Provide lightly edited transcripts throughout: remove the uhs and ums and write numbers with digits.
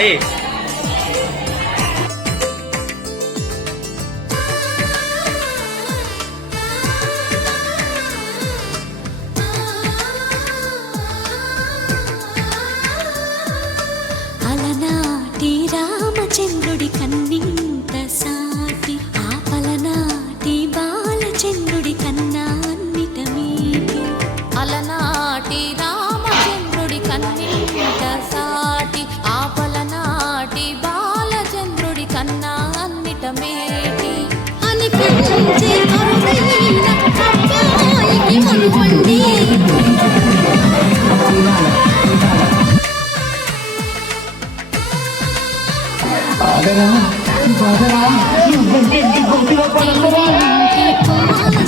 సాయి. అలనాటి రామచంద్రుడి కన్నింత సాటి ఆపలనాటి బాలచంద్రుడి కన్నా అన్నిట మీటి. అలనాటి రామచంద్రుడి కన్నింత సాటి ఆపలనాటి బాలచంద్రుడి కన్నా అన్నిట మేటి. అనిపించే అరుదైన అబ్బాయికి మనువండి.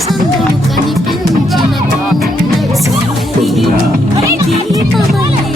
సంద్రము కనిపించిన శ్రీహరి దీపమల్లె